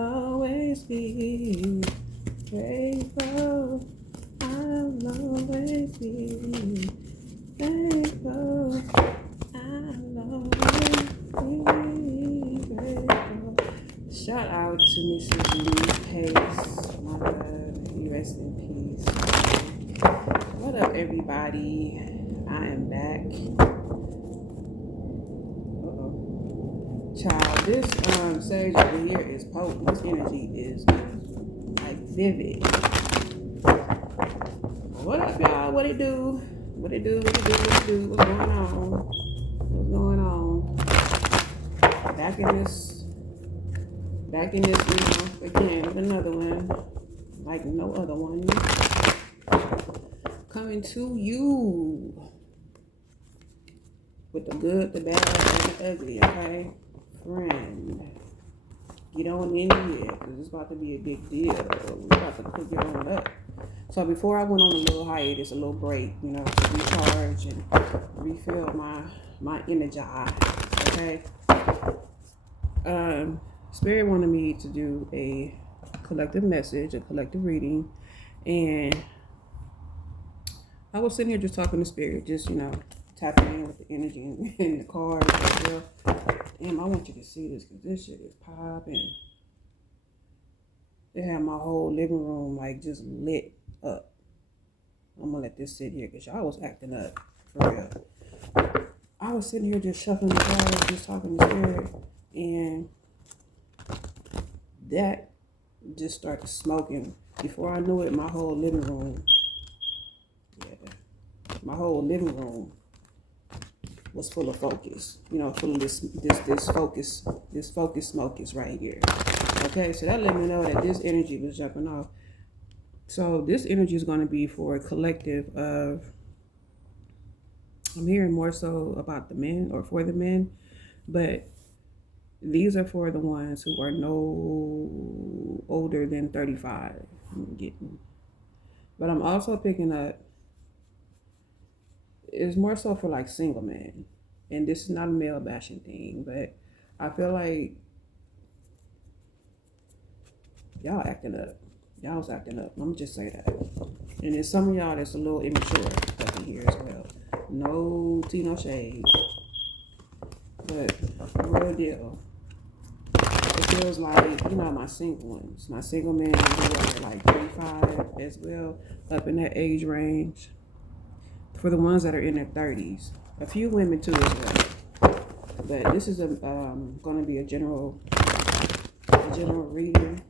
always be grateful. I'll always be thankful. I'll always be grateful. Shout out to Mrs. Lee Pace. My love, you rest in peace. What up, everybody? I am back. Child, this sage over here is potent. This energy is like vivid. What up, y'all? What it do? What it do? What it do? What it do? What's going on? What's going on? Back in this, again with another one, like no other one. Coming to you with the good, the bad, and the ugly. Okay. Friend, get on in here because it's about to be a big deal. We're about to cook it on up. So before I went on a little hiatus, a little break, to recharge and refill my energy. Okay. Spirit wanted me to do a collective message, a collective reading, and I was sitting here just talking to Spirit, just tapping in with the energy in the cards as well. Damn, I want you to see this because this shit is popping. They have my whole living room like just lit up. I'm gonna let this sit here because y'all was acting up for real. I was sitting here just shuffling the cards, just talking to Spirit, and that just started smoking. Before I knew it, my whole living room, was full of focus, full of this focus smoke is right here. Okay, so that let me know that this energy was jumping off. So this energy is going to be for a collective of, I'm hearing more so about the men or for the men, but these are for the ones who are no older than 35. But I'm also picking up, it's more so for like single men. And this is not a male bashing thing, but I feel like y'all acting up. Y'all was acting up. I'm just say that. And then some of y'all that's a little immature up in here as well. No tea, no shade. But real deal. It feels like, my single ones. My single men who are like 35 as well, up in that age range. For the ones that are in their 30s. A few women too as well. But this is going to be a general reading.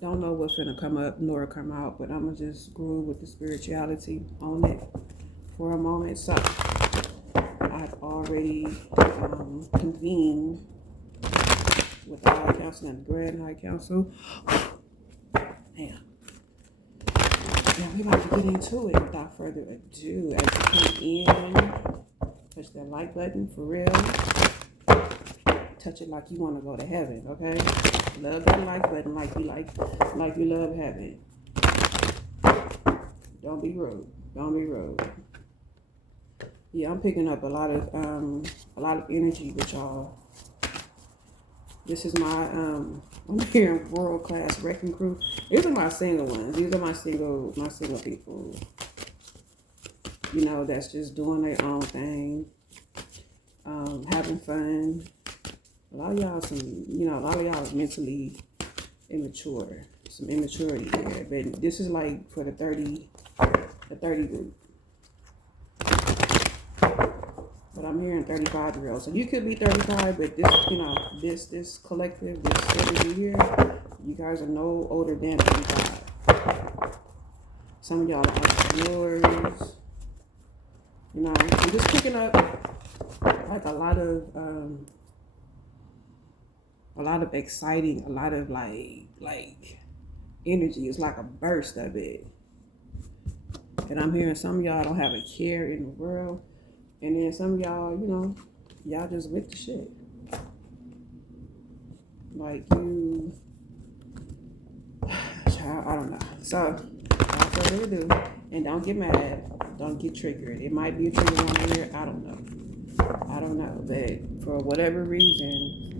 Don't know what's going to come up nor come out, but I'm going to just groove with the spirituality on it for a moment. So I've already convened with the High Council and the Grand High Council. Damn. Yeah, we're about to get into it without further ado. As you come in, touch that like button for real. Touch it like you want to go to heaven, okay? Love that like button like you love heaven. Don't be rude. Don't be rude. Yeah, I'm picking up a lot of energy with y'all. This is my I'm hearing world class wrecking crew. These are my single ones. These are my single people. That's just doing their own thing, having fun. A lot of y'all is mentally immature. Some immaturity there. But this is like for the 30 group. But I'm hearing 35-year-olds. So you could be 35, but this collective, this energy here, you guys are no older than 35. Some of y'all are entrepreneurs. I'm just picking up like a lot of exciting, a lot of like energy. It's like a burst of it. And I'm hearing some of y'all don't have a care in the world. And then some of y'all, y'all just with the shit. Like I don't know. So, without further ado, and don't get mad, don't get triggered. It might be a trigger on here, I don't know. But for whatever reason,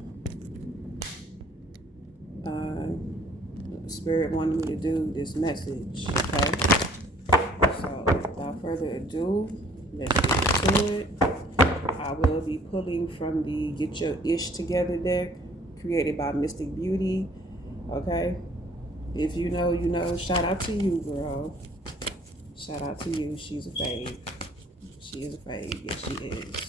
Spirit wanted me to do this message. Okay. So without further ado, let's get into it. I will be pulling from the Get Your Ish Together deck created by Mystic Beauty. Okay. If you know, you know. Shout out to you, girl. Shout out to you. She's a fave. She is a fave. Yes, she is.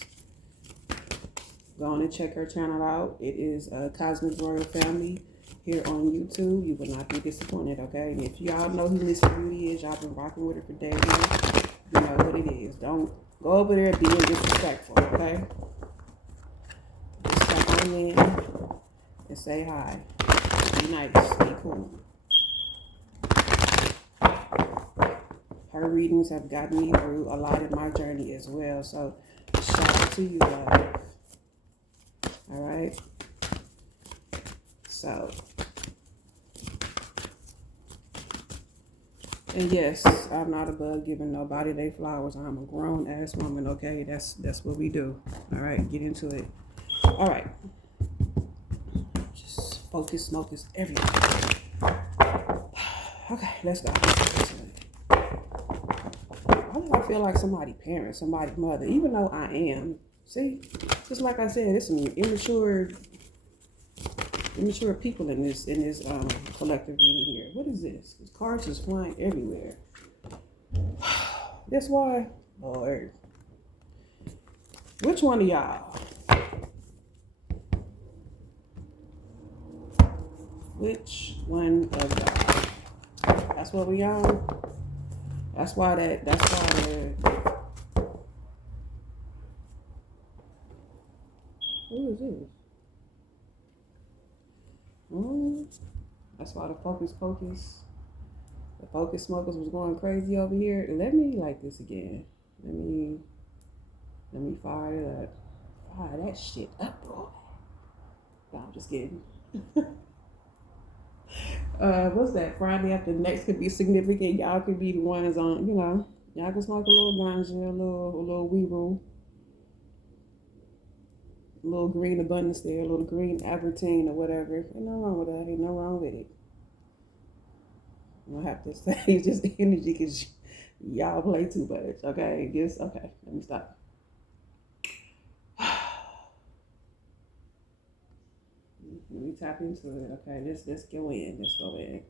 Go on and check her channel out. It is Cosmic Royal Family here on YouTube. You will not be disappointed, okay? And if y'all know who Mystic Beauty is, y'all been rocking with her for days now, you know what it is. Don't go over there being disrespectful, okay? Just step on in and say hi. Be nice. Be cool. Her readings have gotten me through a lot in my journey as well. So shout out to you, love. All right. So, and yes, I'm not above giving nobody their flowers. I'm a grown ass woman. Okay, that's what we do. All right, get into it. All right. Just focus, everything. Okay, let's go. Why do I feel like somebody parent, somebody mother, even though I am? See, just like I said, there's some immature people in this collective reading here. What is this? These cards just flying everywhere. That's why, Lord. Which one of y'all? Which one of y'all? That's what we on. That's why who is this? That's why the focus smokers was going crazy over here. Let me like this again. Let me fire it up. Fire that shit up, boy. No, I'm just kidding. What's that? Friday after next could be significant. Y'all could be the ones on, you know. Y'all can smoke a little ganja, a little wee room. A little green abundance there, a little green Abertine or whatever. Ain't no wrong with that. Ain't no wrong with it. I'm gonna have to say it's just energy because y'all play too much. Okay, okay. Let me stop. Let me tap into it. Okay, let's go in. Let's go in.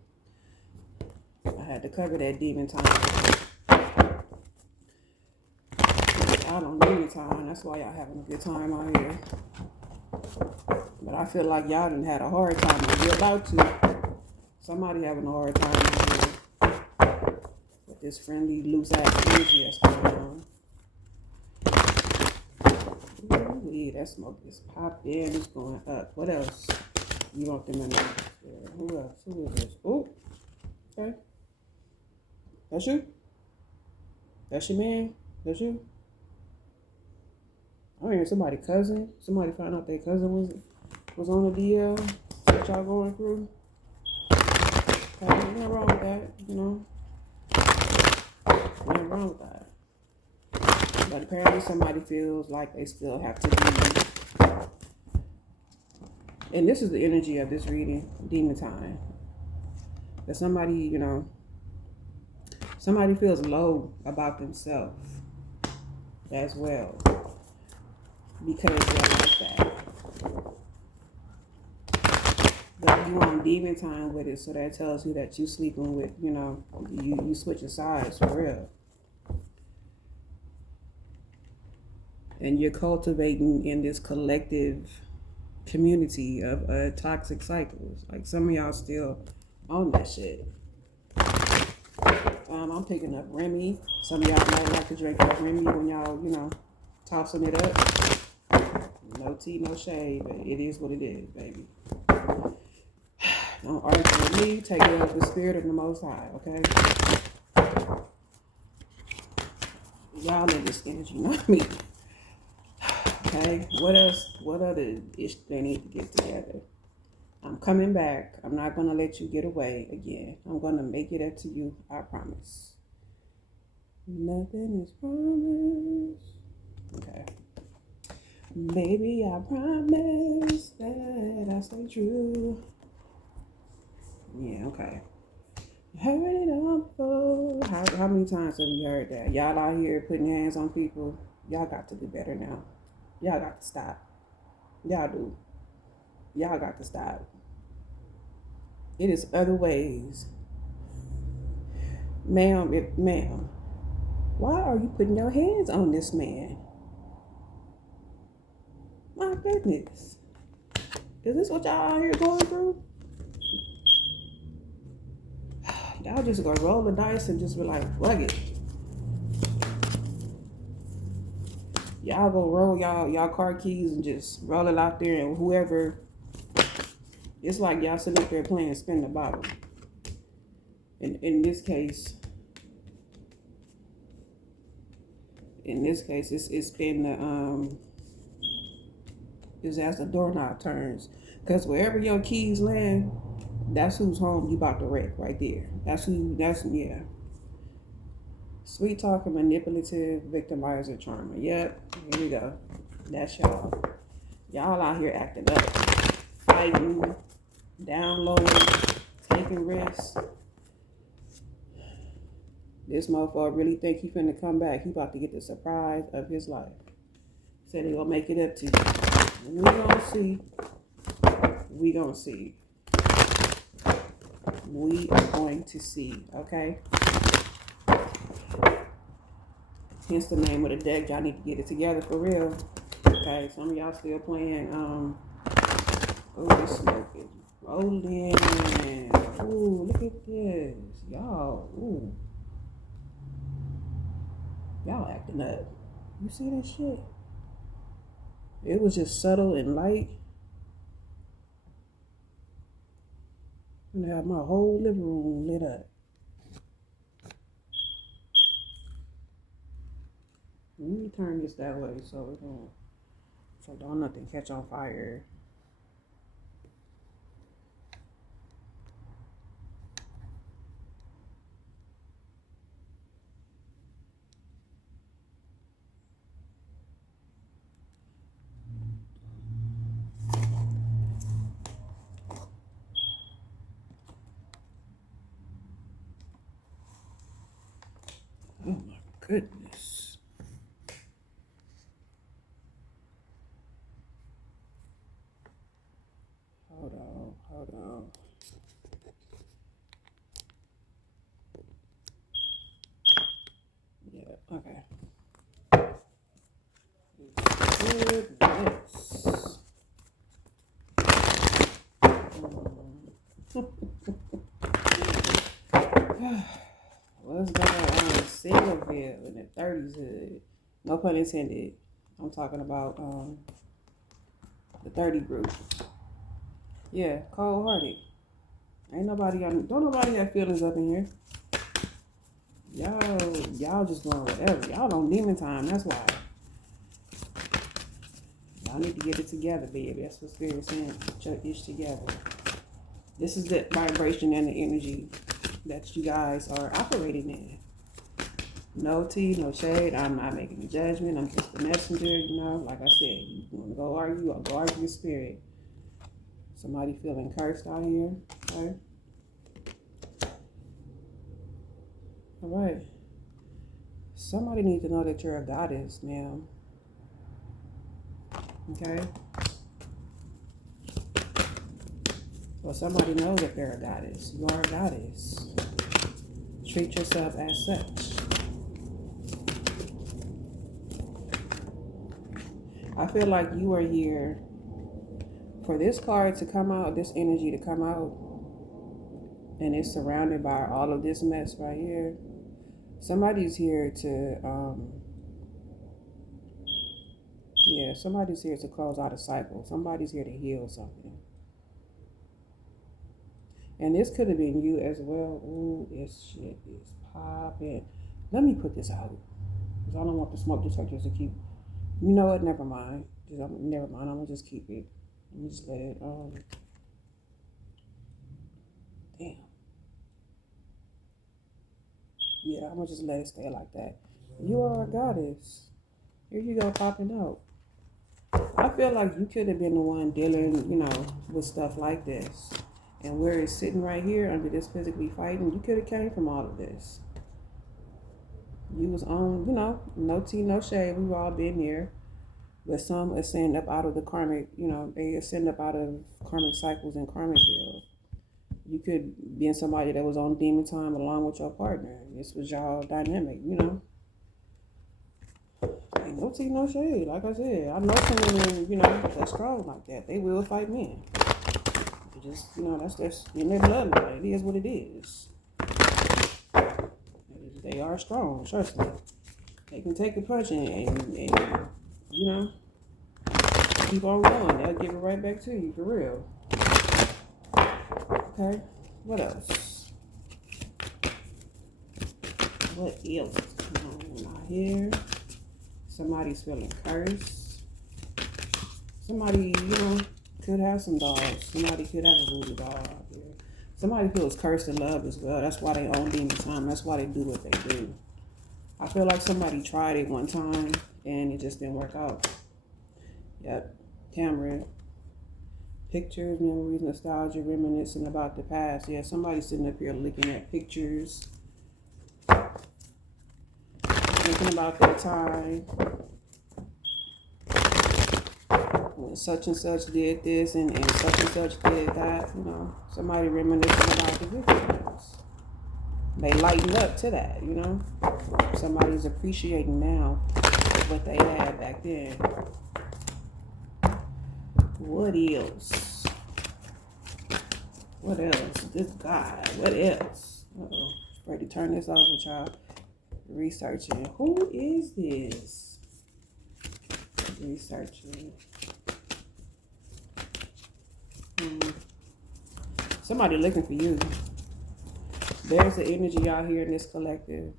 I had to cover that demon time. I don't need time. That's why y'all having a good time out here. But I feel like y'all done had a hard time. You're about to. Somebody having a hard time out here with this friendly, loose ass energy that's going on. Ooh, that smoke is popping. It's going up. What else? You want them in there? Who else? Who is this? Oh, okay. That's you? That's your man? That's you? I mean, somebody's cousin. Somebody found out their cousin was on the DL. What y'all going through? Okay, nothing wrong with that, you know. Nothing wrong with that. But apparently somebody feels like they still have to be. And this is the energy of this reading, demon time. That somebody, you know, somebody feels low about themselves as well. Because they're like that. But you on demon time with it, so that tells you that you sleeping with, you know, you switching sides for real. And you're cultivating in this collective community of toxic cycles. Like some of y'all still on that shit. I'm picking up Remy. Some of y'all might like to drink that Remy when y'all, you know, tossing it up. No tea, no shade, but it is what it is, baby. Don't argue with me. Take it up with the spirit of the Most High, okay? Y'all in this energy, not me. Okay? What else? What other ish they need to get together? I'm coming back. I'm not going to let you get away again. I'm going to make it up to you. I promise. Nothing is promised. Okay. Baby, I promise that I stay true. Yeah, okay. Heard it all before. How many times have we heard that? Y'all out here putting your hands on people. Y'all got to do better now. Y'all got to stop. Y'all do. Y'all got to stop. It is other ways. Ma'am, why are you putting your hands on this man? My goodness. Is this what y'all out here going through? Y'all just gonna roll the dice and just be like, fuck it. Y'all go roll y'all car keys and just roll it out there, and whoever, it's like y'all sitting up there playing spin the bottle. In this case, it's been the is as the doorknob turns, because wherever your keys land, that's whose home you about to wreck right there. That's yeah. Sweet talker, manipulative, victimizer, charmer. Yep, here we go. That's y'all. Y'all out here acting up, fighting, downloading, taking risks. This motherfucker really think he finna come back. He about to get the surprise of his life. Said he gonna make it up to you. We gonna see. We gonna see. We are going to see. Okay. Hence the name of the deck. Y'all need to get it together for real. Okay. Some of y'all still playing. Oh, this smoke is rolling. Ooh, look at this, y'all. Ooh. Y'all acting up. You see that shit? It was just subtle and light. I'm gonna have my whole living room lit up. Let me turn this that way so don't nothing catch on fire. Oh my goodness. Hold on. Yeah, okay. Goodness. What's going on? Singleville in the 30s hood. No pun intended. I'm talking about the 30 group. Yeah, cold hearted. Don't nobody have feelings up in here. Y'all just doing whatever. Y'all on demon time, that's why. Y'all need to get it together, baby. That's what Spirit's saying. Put your ish together. This is the vibration and the energy that you guys are operating in. No tea, no shade. I'm not making a judgment. I'm just the messenger, Like I said, you want to go argue, I'll go argue with Spirit. Somebody feeling cursed out here, okay? All right. Somebody needs to know that you're a goddess, ma'am. Okay? Well, somebody knows that they're a goddess. You are a goddess. Treat yourself as such. I feel like you are here for this card to come out, this energy to come out, and it's surrounded by all of this mess right here. Somebody's here to, somebody's here to close out a cycle. Somebody's here to heal something. And this could have been you as well. Ooh, this shit is popping. Let me put this out, because I don't want the smoke detectors to keep. You know what? Never mind. Never mind. I'm gonna just keep it. Let me just let it. Damn. Yeah, I'm gonna just let it stay like that. You are a goddess. Here you go, popping out. I feel like you could have been the one dealing, with stuff like this. And where it's sitting right here under this physically fighting, you could have came from all of this. You was on, no tea, no shade. We've all been there. But some ascend up out of the karmic, they ascend up out of karmic cycles and karmic wheel. You could be in somebody that was on demon time along with your partner. This was y'all dynamic, Ain't no tea, no shade. Like I said, I know some women, that's strong like that. They will fight men. Just, that's just in their bloodline. It is what it is. They are strong, trust me. They can take a punch and keep on going. They'll give it right back to you, for real. Okay, what else? What else is going on out here? Somebody's feeling cursed. Somebody, could have some dogs. Somebody could have a voodoo dog out here. Somebody feels cursed in love as well. That's why they own demon time. That's why they do what they do. I feel like somebody tried it one time and it just didn't work out. Yep. Camera. Pictures, memories, nostalgia, reminiscing about the past. Yeah, somebody's sitting up here looking at pictures. Thinking about that time when such and such did this and such and such did that, somebody reminiscing about the good times. They lighten up to that, Somebody's appreciating now what they had back then. What else? What else? This guy, what else? Uh-oh. Ready to turn this over, y'all. Researching. Who is this? Researching. Somebody looking for you. There's the energy out here in this collective.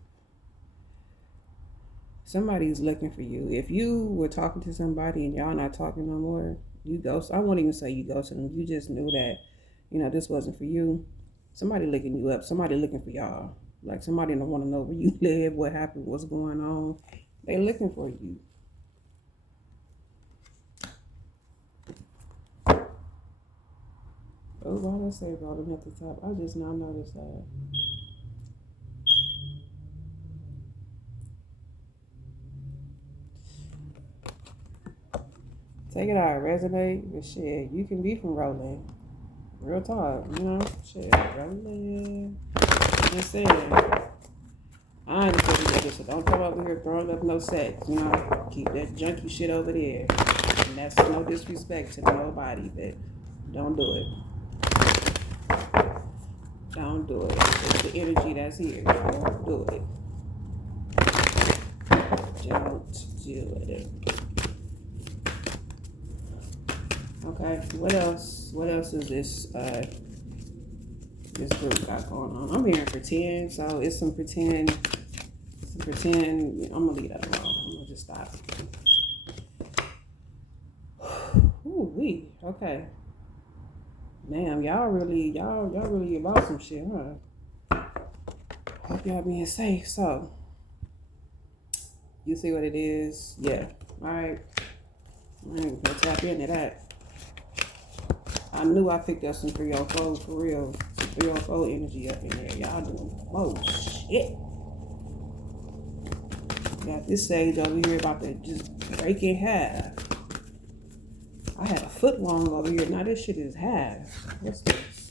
Somebody's looking for you. If you were talking to somebody and y'all not talking no more, you ghost. I won't even say you ghosted them. You just knew that, this wasn't for you. Somebody looking you up. Somebody looking for y'all. Like somebody don't want to know where you live, what happened, what's going on. They looking for you. Oh, why did I say rolling at the top? I just now noticed that. Take it out, resonate, but shit, you can be from rolling. Real talk, shit, rolling. Just saying. I ain't tell you that, so don't come over here throwing up no sex, Keep that junky shit over there. And that's no disrespect to nobody, but don't do it. Don't do it. It's the energy that's here. Don't do it. Don't do it. Okay, what else? What else is this group got going on? I'm hearing pretend, so it's some pretend. I'm gonna leave that alone. I'm gonna just stop. Ooh, okay. Damn, y'all really about some shit, huh? Hope y'all being safe. So, you see what it is? Yeah. All right. Gonna tap into that. I knew I picked up some 304 for real. Some 304 energy up in there. Y'all doing shit. Got this sage over here about to just break in half. I had a foot long over here. Now this shit is half. What's this?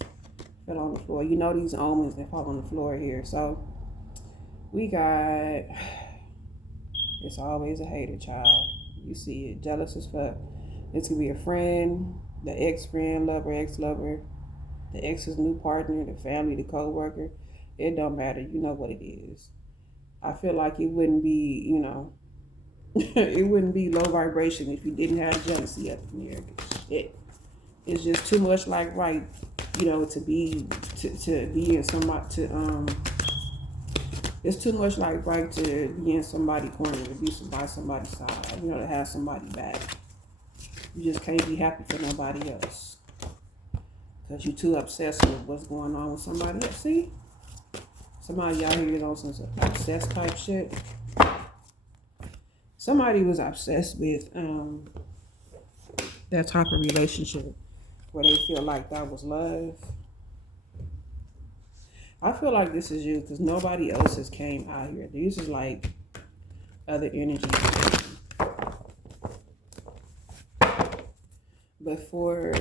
Fell on the floor. These omens that fall on the floor here. So we got, it's always a hater, child. You see it. Jealous as fuck. It's gonna be a friend, the ex-friend, lover, ex-lover, the ex's new partner, the family, the co-worker. It don't matter. You know what it is. I feel like it wouldn't be, it wouldn't be low vibration if you didn't have jealousy up in there. It's just too much like right, to be in somebody it's too much like right to be in somebody's corner, to be by somebody's side, to have somebody back. You just can't be happy for nobody else because you're too obsessed with what's going on with somebody else. See? Somebody out here on some obsessed type shit. Somebody was obsessed with that type of relationship where they feel like that was love. I feel like this is you because nobody else has came out here. These is like other energies. But for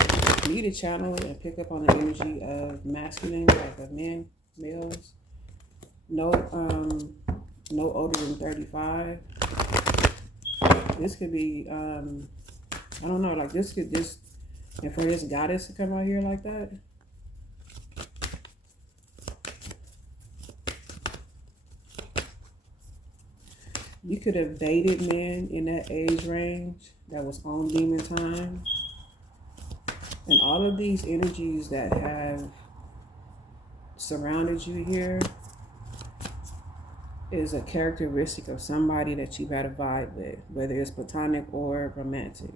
me to channel and pick up on the energy of masculine, like of men, males, no no older than 35. This could be I don't know, like this could just, and for this goddess to come out here like that. You could have dated men in that age range that was on demon time. And all of these energies that have surrounded you here is a characteristic of somebody that you've had a vibe with, whether it's platonic or romantic.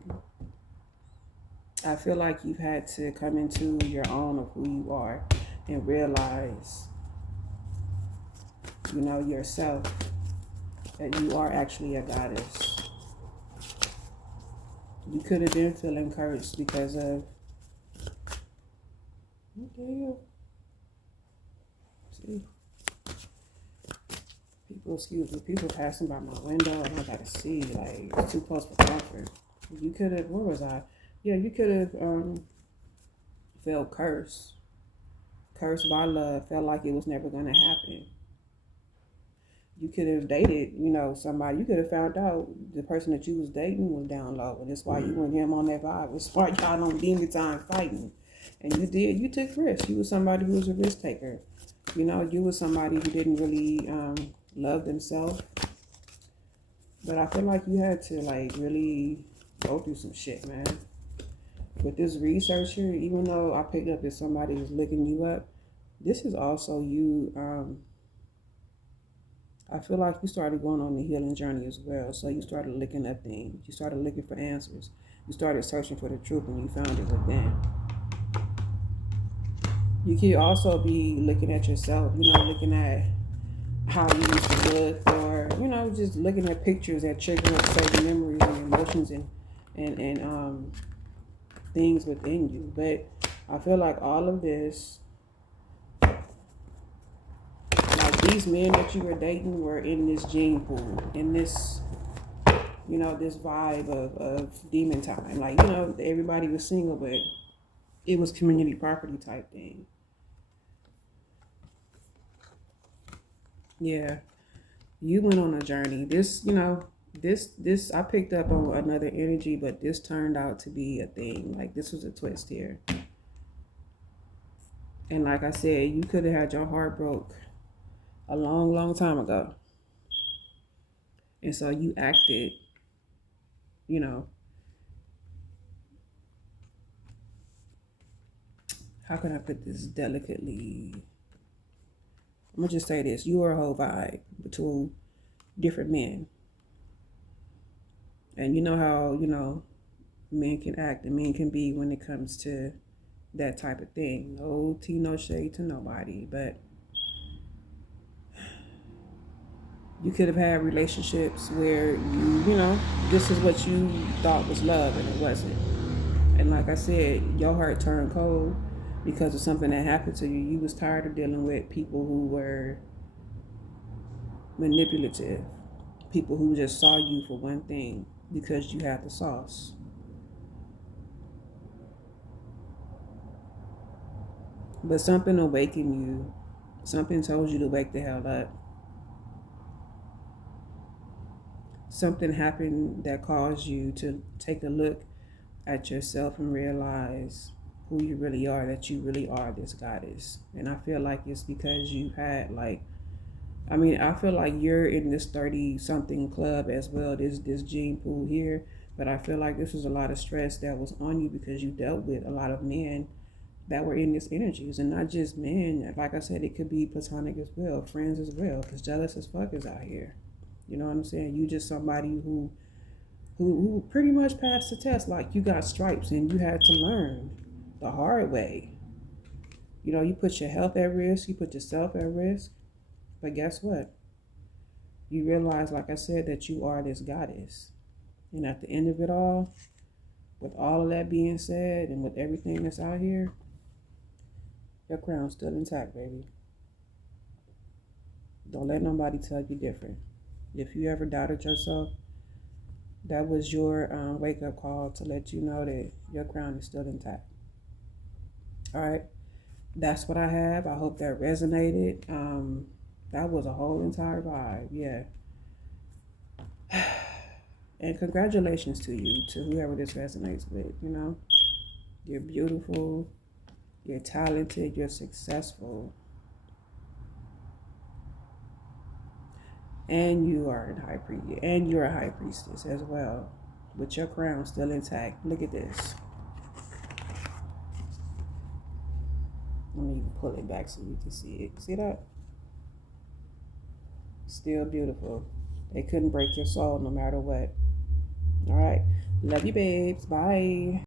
I feel like you've had to come into your own of who you are and realize, yourself, that you are actually a goddess. You could have been feeling cursed because of, see, people passing by my window and I gotta see, like, it's too close for comfort. You could have, where was I? Yeah, you could have felt cursed by love, felt like it was never gonna happen. You could have dated, somebody. You could have found out the person that you was dating was down low, and that's why you and him on that vibe. That's why y'all on demon time fighting. And you took risks. You was somebody who was a risk taker. You was somebody who didn't really love themselves. But I feel like you had to really go through some shit, man. With this research here, even though I picked up that somebody was looking you up, this is also you. I feel like you started going on the healing journey as well. So you started looking up things. You started looking for answers. You started searching for the truth and you found it within. You could also be looking at yourself, looking at how you used to look, or, just looking at pictures that trigger up certain memories and emotions and things within you. But I feel like all of this, these men that you were dating were in this gene pool, in this, this vibe of demon time. Like, everybody was single, but it was community property type thing. Yeah. You went on a journey. This, this, I picked up on another energy, but this turned out to be a thing. Like, this was a twist here. And like I said, you could have had your heart broke a long, long time ago. And so you acted, how can I put this delicately? I'm going to just say this. You were a whole vibe between different men. And you know how, men can act and men can be when it comes to that type of thing. No tea, no shade to nobody. But you could have had relationships where this is what you thought was love and it wasn't. And like I said, your heart turned cold because of something that happened to you. You was tired of dealing with people who were manipulative, people who just saw you for one thing because you had the sauce. But something awakened you. Something told you to wake the hell up. Something happened that caused you to take a look at yourself and realize who you really are, that you really are this goddess. And I feel like it's because you had I feel like you're in this 30-something club as well, this gene pool here. But I feel like this was a lot of stress that was on you because you dealt with a lot of men that were in this energies, and not just men. Like I said, it could be platonic as well, friends as well, because jealous as fuck is out here. You know what I'm saying? You just somebody who pretty much passed the test. Like, you got stripes and you had to learn the hard way. You put your health at risk, you put yourself at risk. But guess what? You realize, like I said, that you are this goddess. And at the end of it all, with all of that being said and with everything that's out here, your crown's still intact, baby. Don't let nobody tell you different. If you ever doubted yourself, that was your wake up call to let you know that your crown is still intact. All right, that's what I have. I hope that resonated. That was a whole entire vibe. Yeah. And congratulations to you, to whoever this resonates with. You know, you're beautiful, you're talented, you're successful, and you are a high priest, and you're a high priestess as well, with your crown still intact. Look at this. Let me even pull it back so you can see it. See that? Still beautiful. They couldn't break your soul no matter what. All right. Love you, babes. Bye.